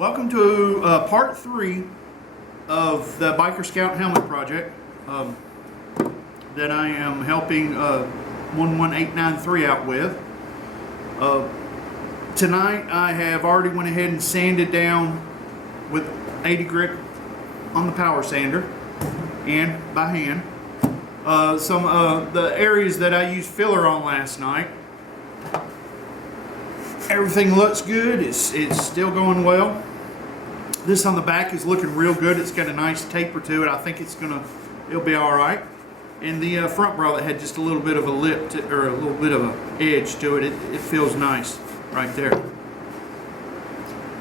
Welcome to part 3 of the Biker Scout helmet project that I am helping 11893 out with. Tonight I have already went ahead and sanded down with 80 grit on the power sander and by hand some the areas that I used filler on last night. Everything looks good. It's still going well. This on the back is looking real good. It's got a nice taper to it. I think it'll be all right. And the front brother had just a little bit of a lip or a little bit of an edge to it. It feels nice right there.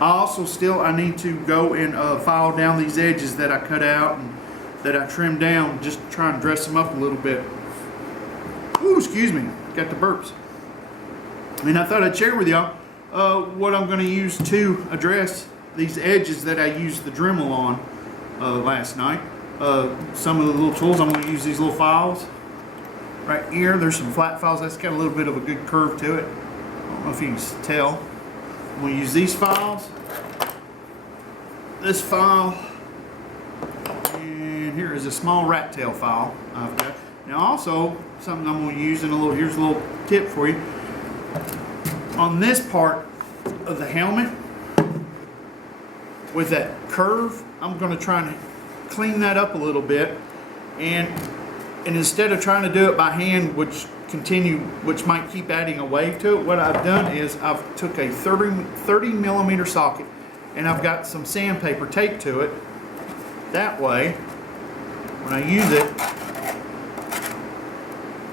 I need to go and file down these edges that I cut out and that I trimmed down, just try and dress them up a little bit. Ooh, excuse me, got the burps. And I thought I'd share with y'all what I'm going to use to address these edges that I used the Dremel on last night. Some of the little tools, I'm going to use these little files. Right here, there's some flat files. That's got a little bit of a good curve to it. I don't know if you can tell. I'm going to use these files, this file, and here is a small rat tail file I've got. Now also, something I'm going to use in here's a little tip for you. On this part of the helmet, with that curve, I'm going to try and clean that up a little bit, and instead of trying to do it by hand, which might keep adding a wave to it, what I've done is I've took a 30 millimeter socket and I've got some sandpaper taped to it. That way, when I use it,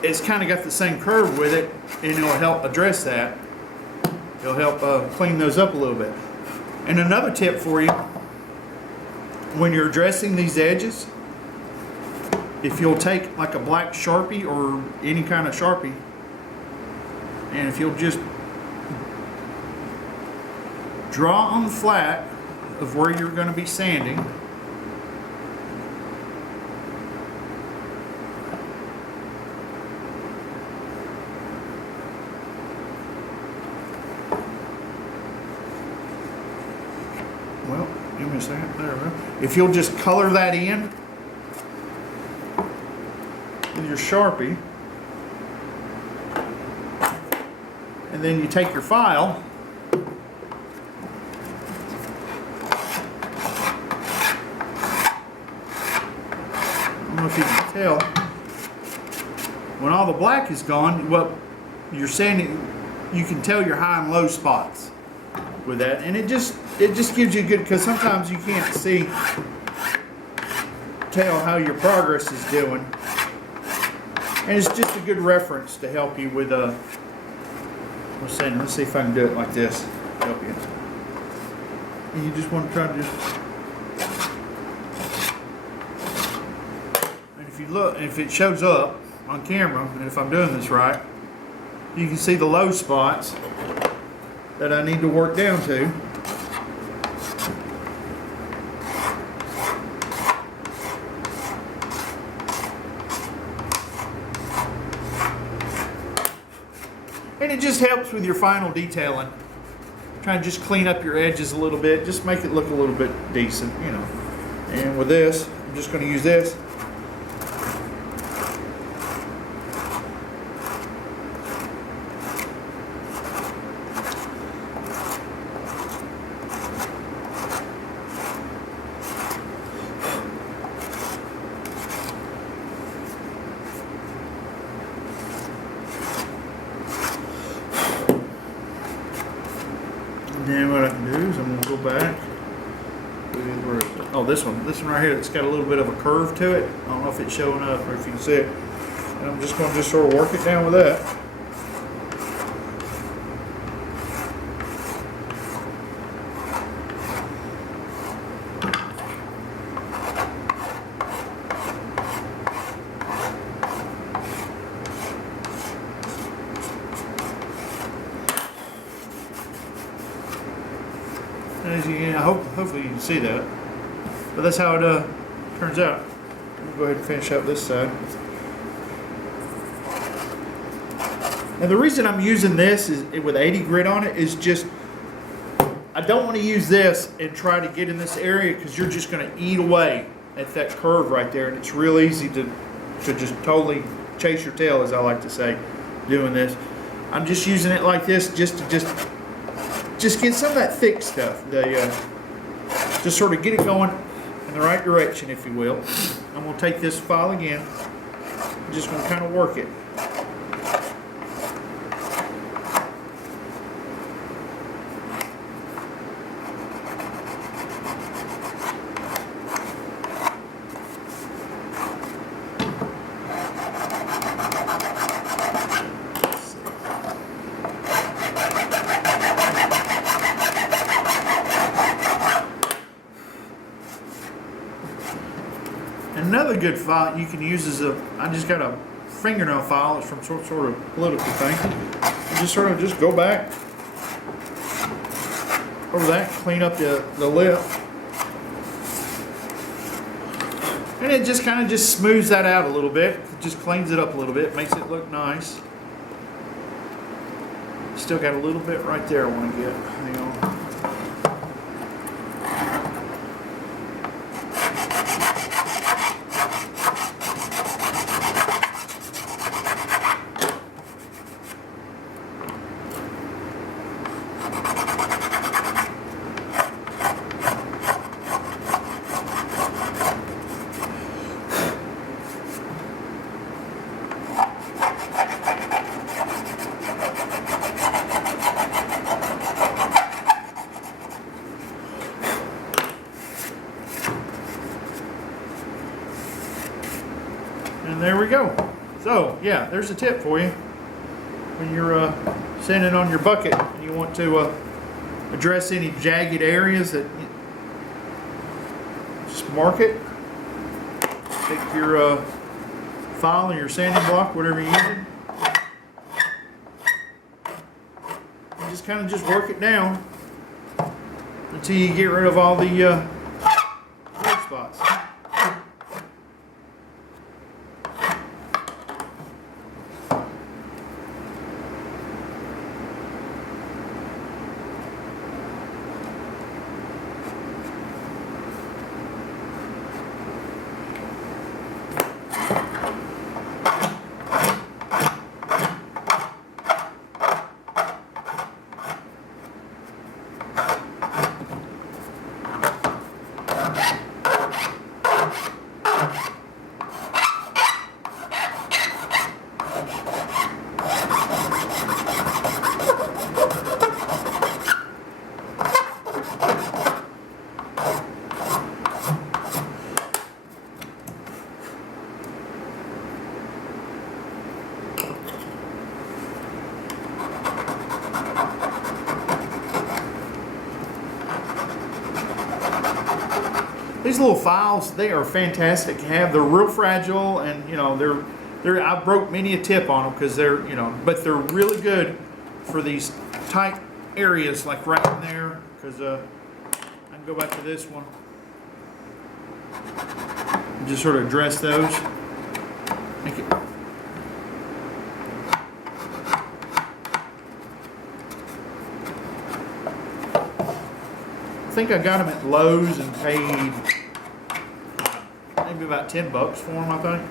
it's kind of got the same curve with it, and it'll help address that. It'll help clean those up a little bit. And another tip for you, when you're addressing these edges, if you'll take like a black Sharpie or any kind of Sharpie, and if you'll just draw on the flat of where you're going to be sanding, well, give me a second. There we go. If you'll just color that in with your Sharpie, and then you take your file, I don't know if you can tell, when all the black is gone, what you're sanding, you can tell your high and low spots with that, and it just gives you a good, because sometimes you can't tell how your progress is doing, and it's just a good reference to help you with let's see if I can do it like this to help you. And you just want to try to and if you look, if it shows up on camera, and if I'm doing this right, you can see the low spots that I need to work down to. And it just helps with your final detailing. Try and just clean up your edges a little bit, just make it look a little bit decent, you know. And with this, I'm just going to use this. Then what I can do is I'm going to go back. Where is it? Oh, this one right here. It's got a little bit of a curve to it. I don't know if it's showing up or if you can see it. And I'm just going to sort of work it down with that. As you can, hopefully you can see that, but that's how it turns out. We'll go ahead and finish up this side. And the reason I'm using this is with 80 grit on it is just I don't want to use this and try to get in this area because you're just going to eat away at that curve right there, and it's real easy to just totally chase your tail, as I like to say, doing this. I'm just using it like this just to just get some of that thick stuff. Just sort of get it going in the right direction, if you will. I'm going to take this file again. I'm just going to kind of work it. Another good file you can use is I just got a fingernail file. It's from sort of political thing. You just go back over that, clean up the lip, and it just kind of just smooths that out a little bit. It just cleans it up a little bit, makes it look nice. Still got a little bit right there I want to get. Hang on. And there we go. So yeah, there's a tip for you. When you're sanding on your bucket and you want to address any jagged areas, that just mark it. Take your file or your sanding block, whatever you're using, and just kind of just work it down until you get rid of all the rough spots. These little files, they are fantastic to have. They're real fragile, and you know I broke many a tip on them because they're but they're really good for these tight areas like right in there. Because I can go back to this one and just sort of address those. Make it. I think I got them at Lowe's and paid maybe about $10 for them, I think.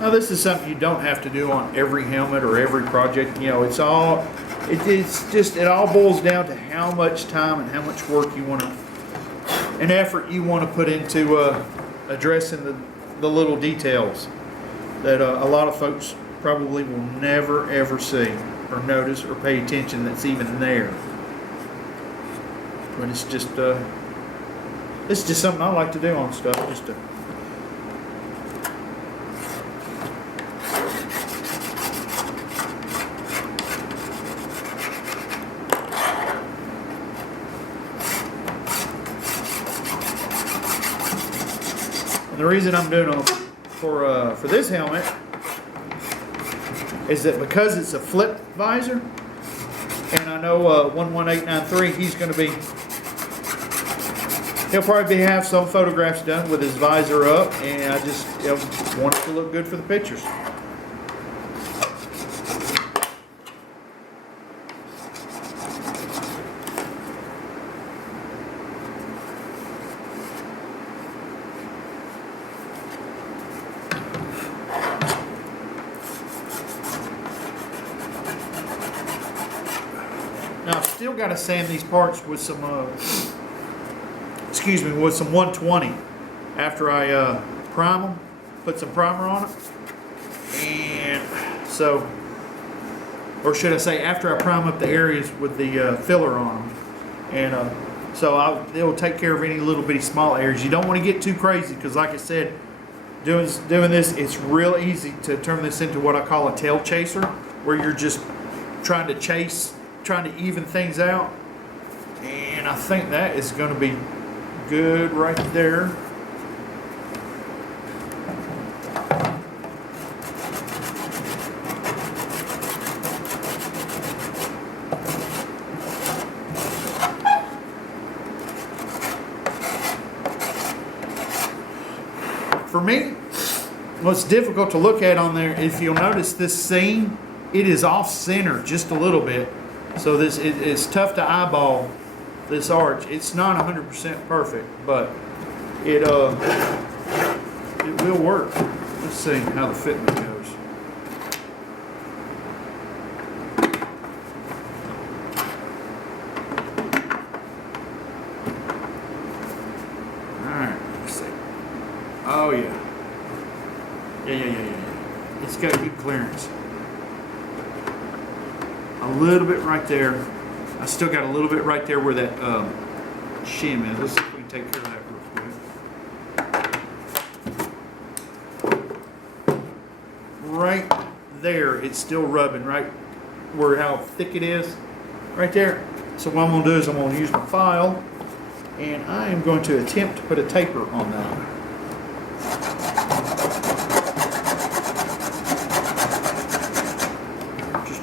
Now this is something you don't have to do on every helmet or every project. You know, it all boils down to how much time and how much work you want to, and effort you want to put into addressing the little details that a lot of folks probably will never ever see. or notice or pay attention that's even there. But it's just something I like to do on stuff, just to. And the reason I'm doing them for this helmet is that because it's a flip visor, and I know 11893, he's going to be, he'll probably have some photographs done with his visor up, and I just want it to look good for the pictures. Now I've still got to sand these parts with some, with some 120 after I prime them, put some primer on it, and so, or should I say, after I prime up the areas with the filler on them, and so it'll take care of any little bitty small areas. You don't want to get too crazy because, like I said, doing this, it's real easy to turn this into what I call a tail chaser, where you're just trying to even things out. And I think that is going to be good right there. For me, what's difficult to look at on there, if you'll notice this seam, it is off center just a little bit. So it's tough to eyeball this arch. It's not 100% perfect, but it will work. Let's see how the fitment goes. All right, let's see. Oh yeah. Yeah. It's got good clearance. A little bit right there. I still got a little bit right there where that shim is. Let's see if we can take care of that real quick. Right there, it's still rubbing right where how thick it is. Right there. So what I'm going to do is I'm going to use my file, and I am going to attempt to put a taper on that.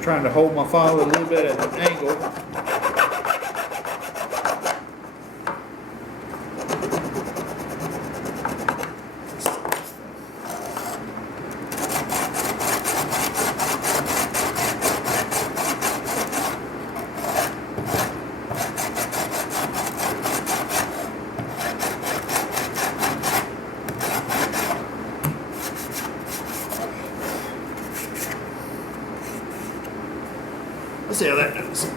Trying to hold my file a little bit at an angle. Let's see how that does.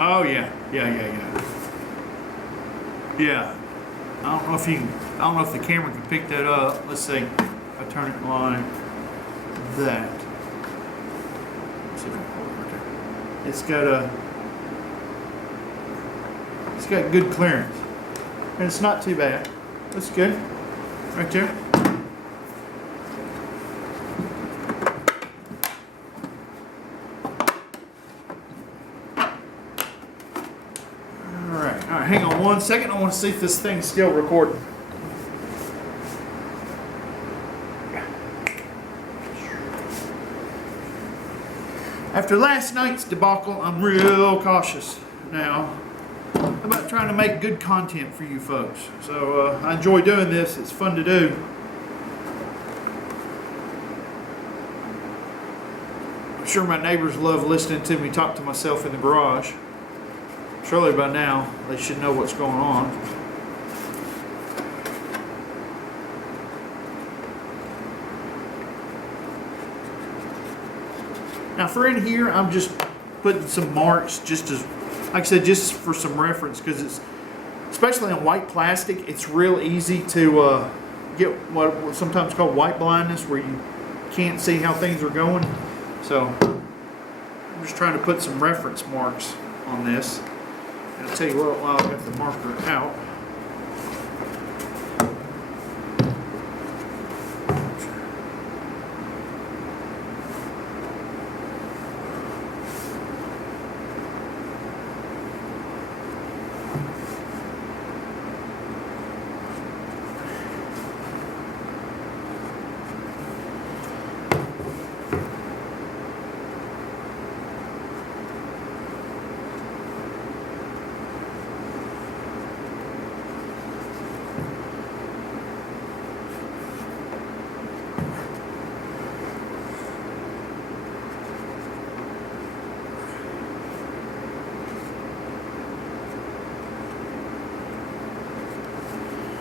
Oh yeah. Yeah. I don't know if the camera can pick that up. Let's see. I turn it like that. Let's see if I can hold it right there. It's got good clearance. And it's not too bad. That's good. Right there. Alright, hang on one second. I want to see if this thing's still recording. After last night's debacle, I'm real cautious now about trying to make good content for you folks. So I enjoy doing this. It's fun to do. I'm sure my neighbors love listening to me talk to myself in the garage. Surely by now they should know what's going on. Now for in here, I'm just putting some marks just as, like I said, just for some reference, because it's, especially on white plastic, it's real easy to get what's sometimes called white blindness, where you can't see how things are going. So I'm just trying to put some reference marks on this. And I'll tell you what, while I've got the marker out.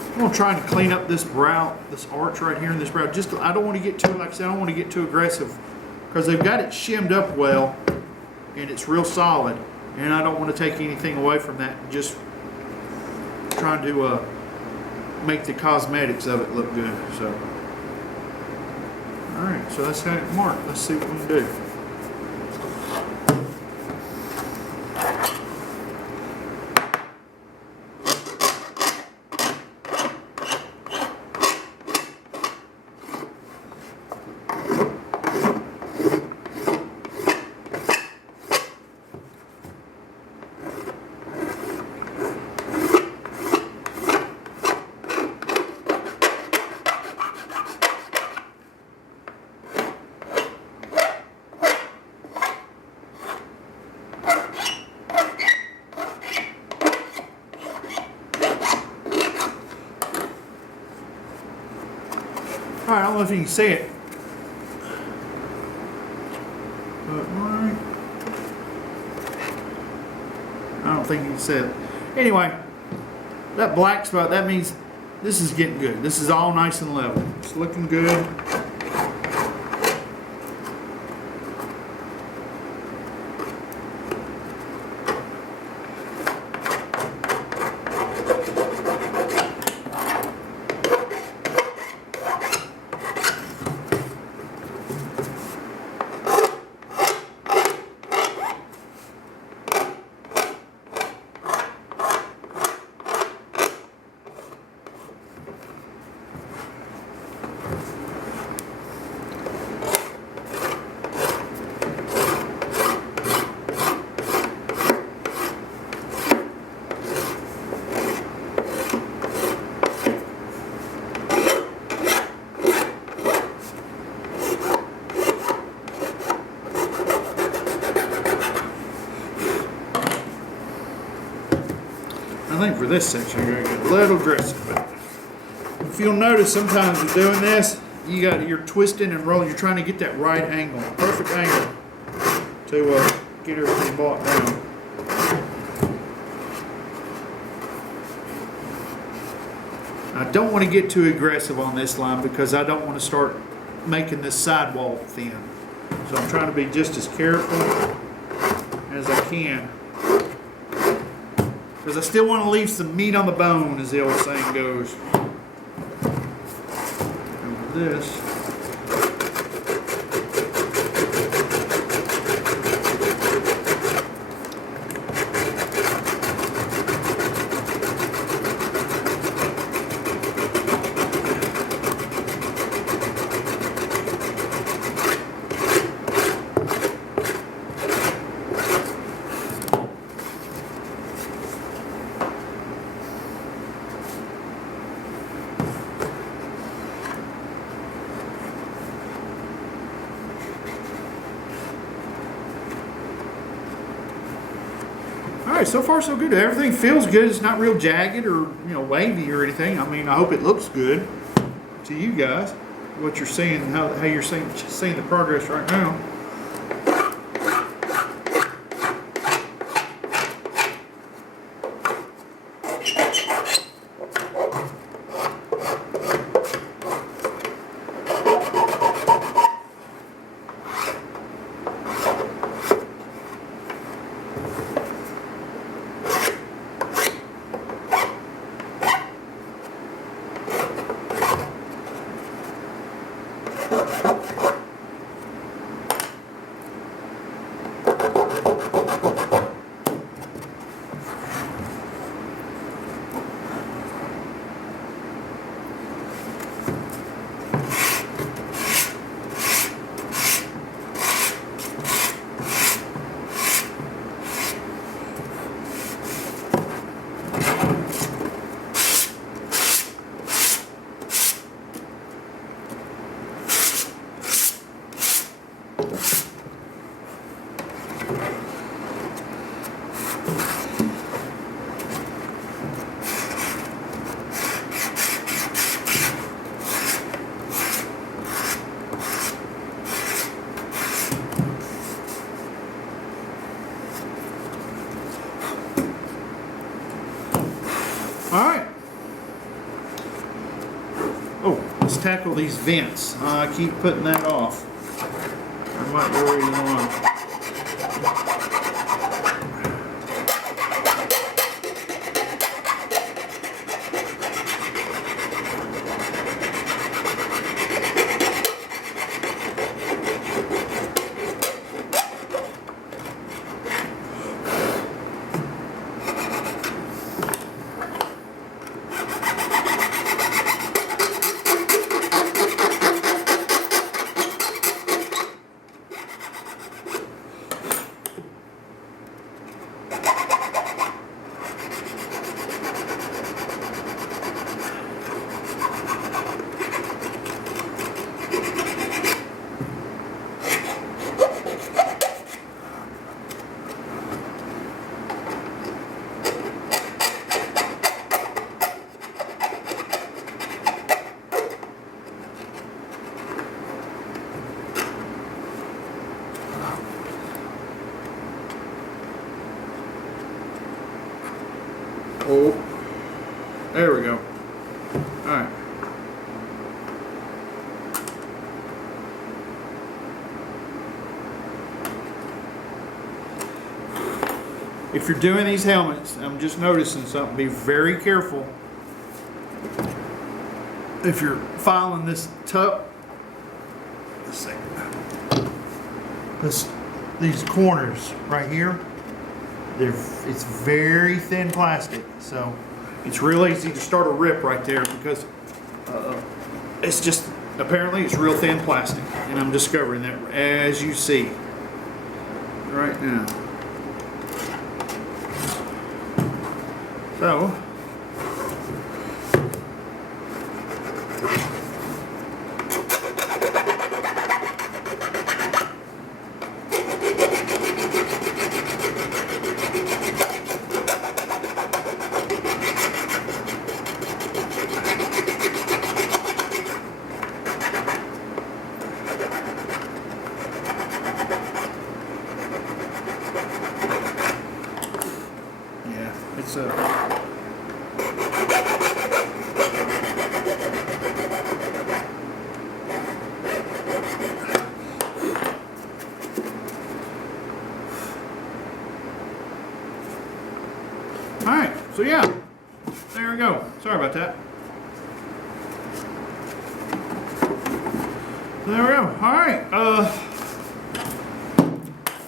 I'm gonna try and clean up this brow, this arch right here in this brow. Just, I don't want to get too, like I said, I don't want to get too aggressive, because they've got it shimmed up well and it's real solid, and I don't want to take anything away from that. Just trying to make the cosmetics of it look good. So, all right, so that's how it marked. Let's see what we can do. All right, I don't know if you can see it, but all right. I don't think you can see it. Anyway, that black spot, that means this is getting good. This is all nice and level. It's looking good. I think for this section, you're going to get a little aggressive. But if you'll notice, sometimes with doing this, you're twisting and rolling. You're trying to get that right angle, perfect angle, to get everything brought down. I don't want to get too aggressive on this line, because I don't want to start making this sidewall thin. So I'm trying to be just as careful as I can, because I still want to leave some meat on the bone, as the old saying goes. And with this, all right, so far so good. Everything feels good. It's not real jagged or wavy or anything. I mean, I hope it looks good to you guys. What you're seeing, how you're seeing the progress right now. tackle these vents. I keep putting that off. I might go ready on. Oh, there we go. All right. If you're doing these helmets, I'm just noticing something. Be very careful. If you're filing this tuck, these corners right here, it's very thin plastic, so it's real easy to start a rip right there because it's just apparently it's real thin plastic, and I'm discovering that as you see right now. So it's a Alright, so yeah, there we go. Sorry about that. There we go. Alright, I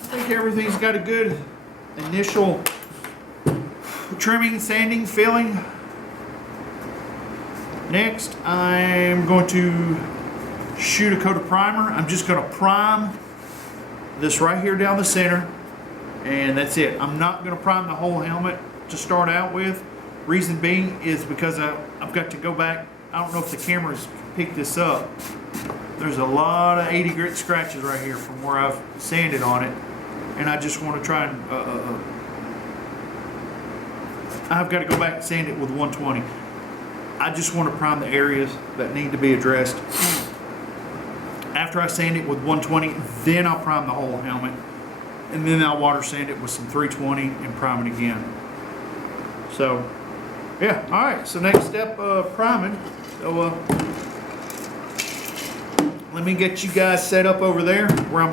think everything's got a good initial trimming, sanding, filling. Next, I'm going to shoot a coat of primer. I'm just going to prime this right here down the center, and that's it. I'm not going to prime the whole helmet to start out with. Reason being is because I've got to go back. I don't know if the cameras picked this up. There's a lot of 80 grit scratches right here from where I've sanded on it, and I just want to try and I've got to go back and sand it with 120. I just want to prime the areas that need to be addressed. After I sand it with 120, then I'll prime the whole helmet, and then I'll water sand it with some 320 and prime it again. So, yeah, all right. So next step, priming. So let me get you guys set up over there where I'm